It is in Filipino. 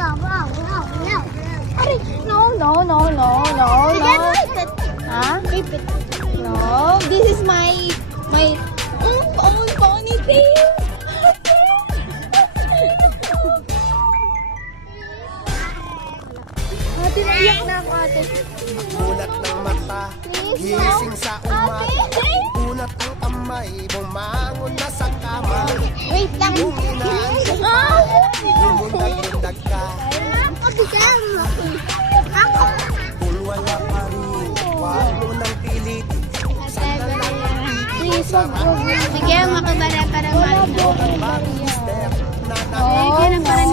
No, no, no, no, no, no. Huh? No, this is my own ponytail. Ate, naiyak na ako, ate. Kunat ng mata, gising sa umaga. Kunat ang kamay, bumangon na sa kama. Wait lang. Kung inaantok ka, lumundag-lundag ka. Kung wala pa rin, huwag mo nang pilitin. Sandal lang ang Please, wag mo. Sige, makabara para bagong step na Oh, Sige, para